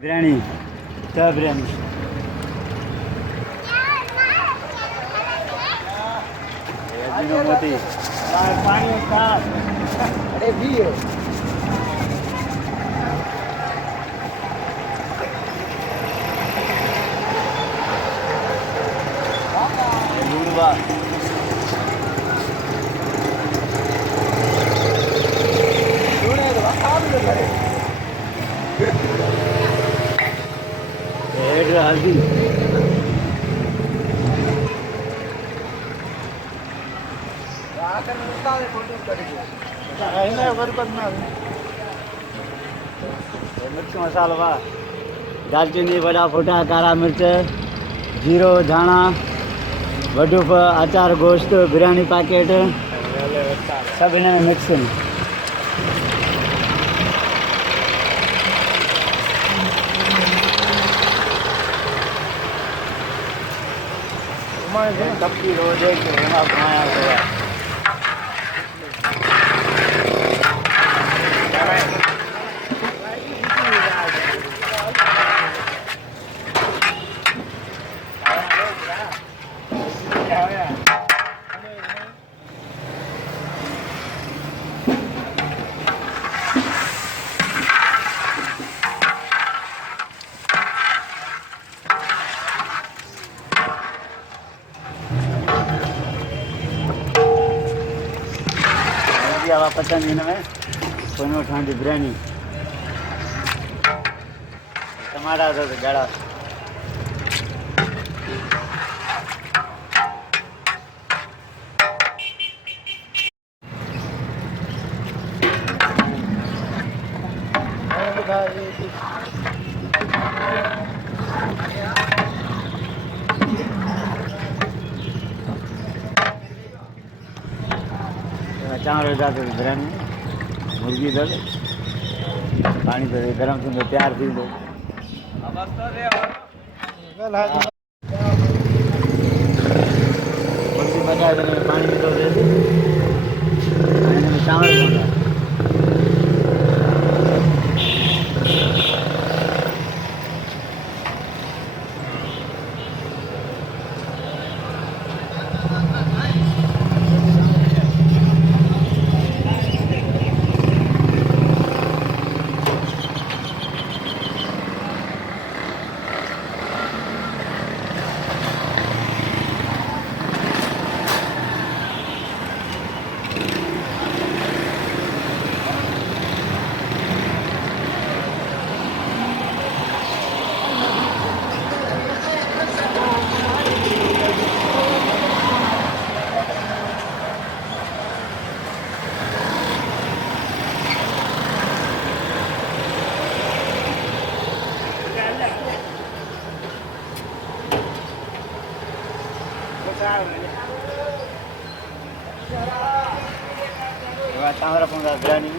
बिरयानी क्या बिरयानी मोती पानी अरे भी है हल्दी मिर्च मसाला दालचीनी बड़ा फोटा कारा मिर्च जीरो धाणा वडूफ अचार गोश्त बिरयानी पैकेट सब इन्हें मिक्स सबकी रोज एक बनाया हुआ आवा पसंद इनमें कोनो ठांडी बिरयानी टमाटा तो गड़ा चावल जाते बिरयानी मुर्गी दल पानी तो गरम थी तैयार थी दो मुर्गी बचा देने पानी में तो दे में चावल चावल बिरयानी